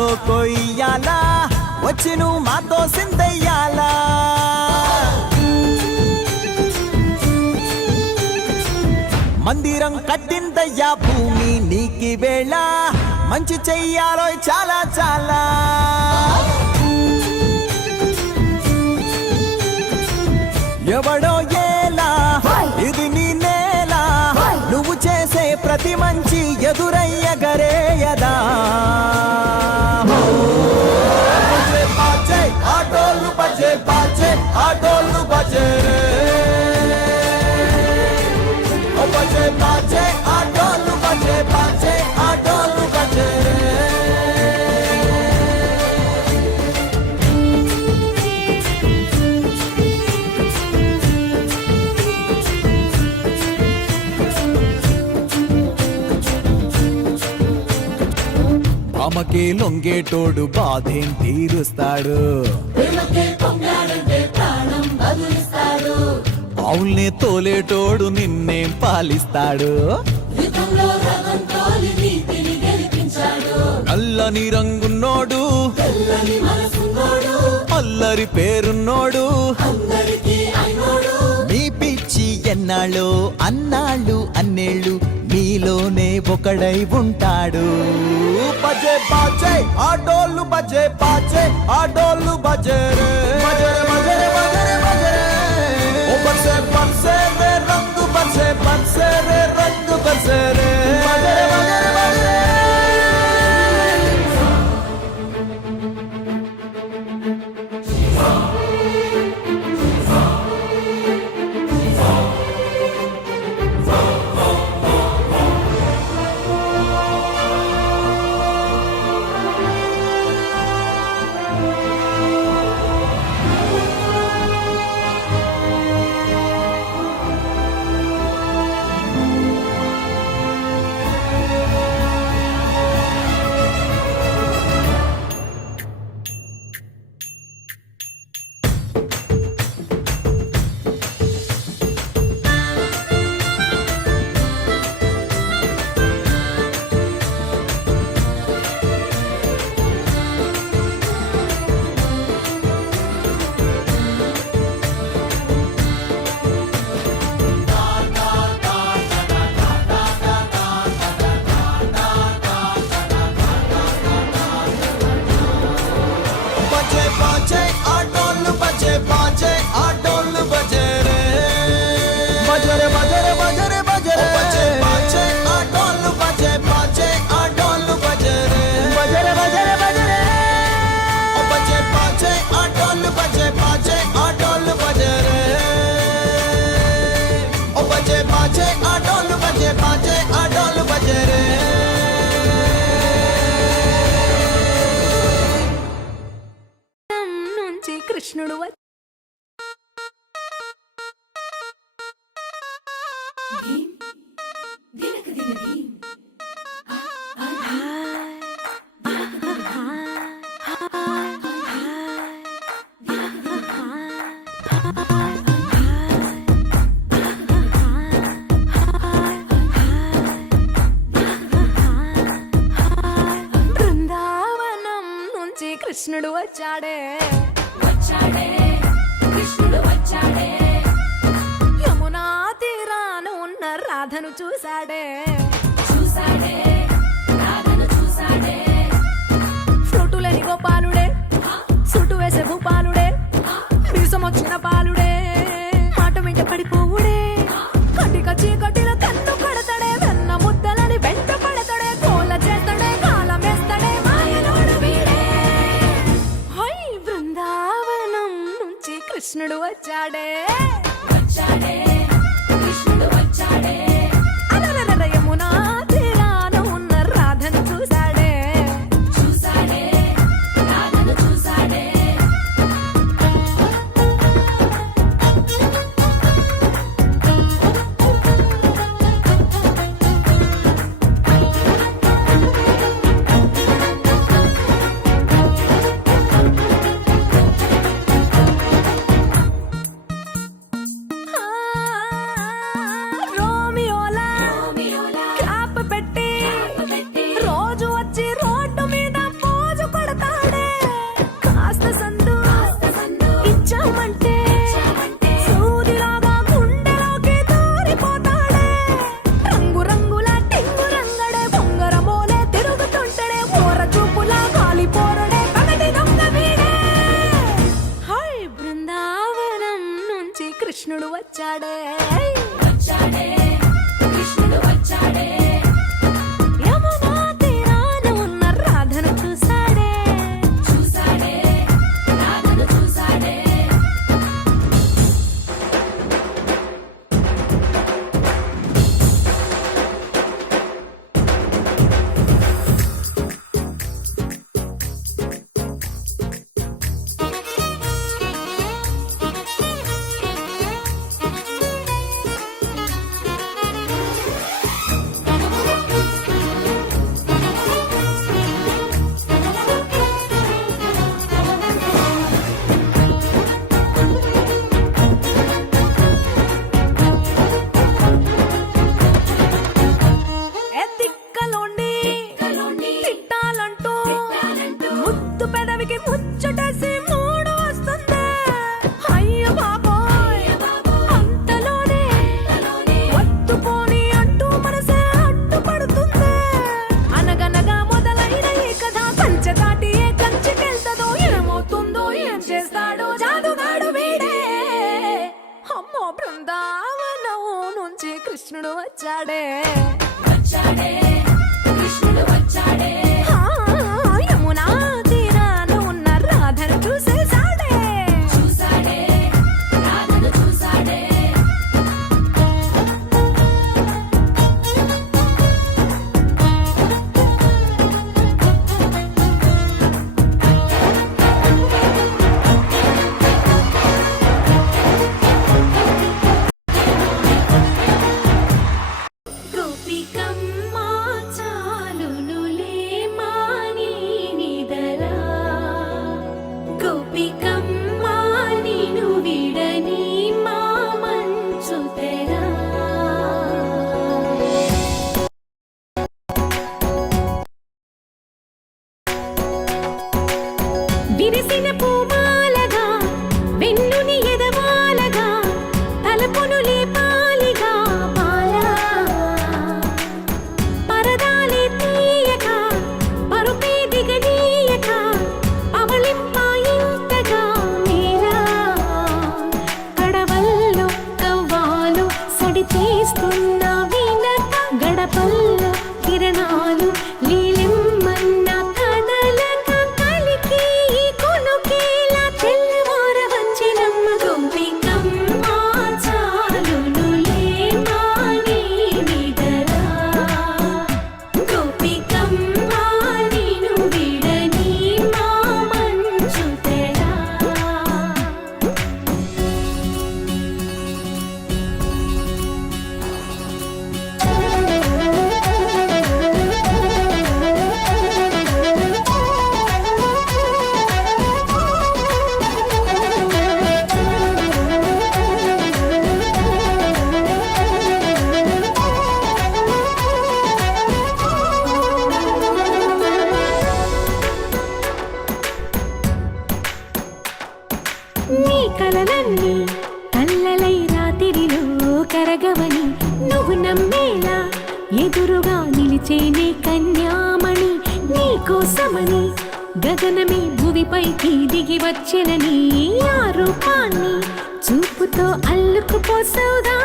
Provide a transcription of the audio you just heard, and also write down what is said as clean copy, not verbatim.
నాతో కొయ్యాలా వచ్చి నువ్వు మాతో సిందయ్యాలా మందిరం కట్టిందయ్యా భూమి నీకి వేళ మంచి చెయ్యాలో చాలా చాలా ఎవడో ఏలా ఇది నీ నేల నువ్వు చేసే ప్రతి మంచి ఎదురయ్య గరేయదా ఆటోలు బజే బాజే ఆటోలు బజే బజే బాజే ఆటోలు బజే బాజే ఆటోలు బజే అమ్మకే లొంగేటోడు బాధేం తీరుస్తాడు అవుల్నే తోలేటోడు నిన్నేం పాలిస్తాడు నల్లని రంగున్నోడు అల్లరి పేరున్నోడు మీ పిచ్చి ఎన్నాళ్ళు అన్నాళ్ళు అన్నేళ్ళు మీలోనే ఒకడై ఉంటాడు బజే బాజే ఆటోలు బజే బాజే ఆటోలు బజే రే బజరే బజరే బజరే బజరే ఓ బజే బజే రే రంగు బజే బజే రే రంగు బజే రే బజరే బజరే బజరే కృష్ణుడు బృందావనం నుంచి కృష్ణుడు వచ్చాడే కృష్ణుడు వచ్చాడే యమునా తీరాన ఉన్న రాధను చూశాడే రాధను చూశాడే ఫ్రూటులని గోపాలుడే సుటు వేసే భూపాలుడే మీసమొచ్చిన పాలుడే మాట వెంట పడిపోవుడే కటిక చీకటిలో కన్ను కడతాడే వెన్న ముద్దలని వెంట పడతాడే కోల చేస్తాడే కాలం వేస్తాడే మాయనోడు వీడే హై బృందావనం నుంచి కృష్ణుడు వచ్చాడే కృష్ణుడు వచ్చాడే అలరల యమునా తీరాన ఉన్న రాధను చూశాడే రాధను చూశాడే కృష్ణుడు వచ్చాడే వచ్చాడే కృష్ణుడు వచ్చాడే ఆ, యమునా తీరాన ఉన్న రాధను చూసేశాడే చూసాడే రాధను చూసాడే గోపికమ్మ చాలునులే మాని నిదరా గోపికమ్మ నిను విడని మా మంచు తెరా విరిసిన పూమాలగా వెన్నుని ఎదవాలగా తలపును లేపాలిగా బాలా పరదాలే తీయక పరుపే దిగనీయక అవలింపాయింతగా మీరా కడవల్లో కవ్వాలు సడి తీస్తున్న వీణత గడపల్లో కిరణాలు లీలెమ్మన్న కదలక కలికి ఈ కొనుకేలా తెల్లవార వచ్చినమ్మ గోపికమ్మ చాలునులే మాని నిదరా గోపికమ్మ నిను విడని మా మంచు తెరా నీ కలలన్నీ కల్లలై రాత్రిలో కరగవని నువ్వు నమ్మేలా ఎదురుగా నిలిచేనే కన్యామణి నీ కోసమని గగనమే భువిపైకి దిగి వచ్చెనని ఆ రూపాన్ని చూపుతో అల్లుకుపోసౌదా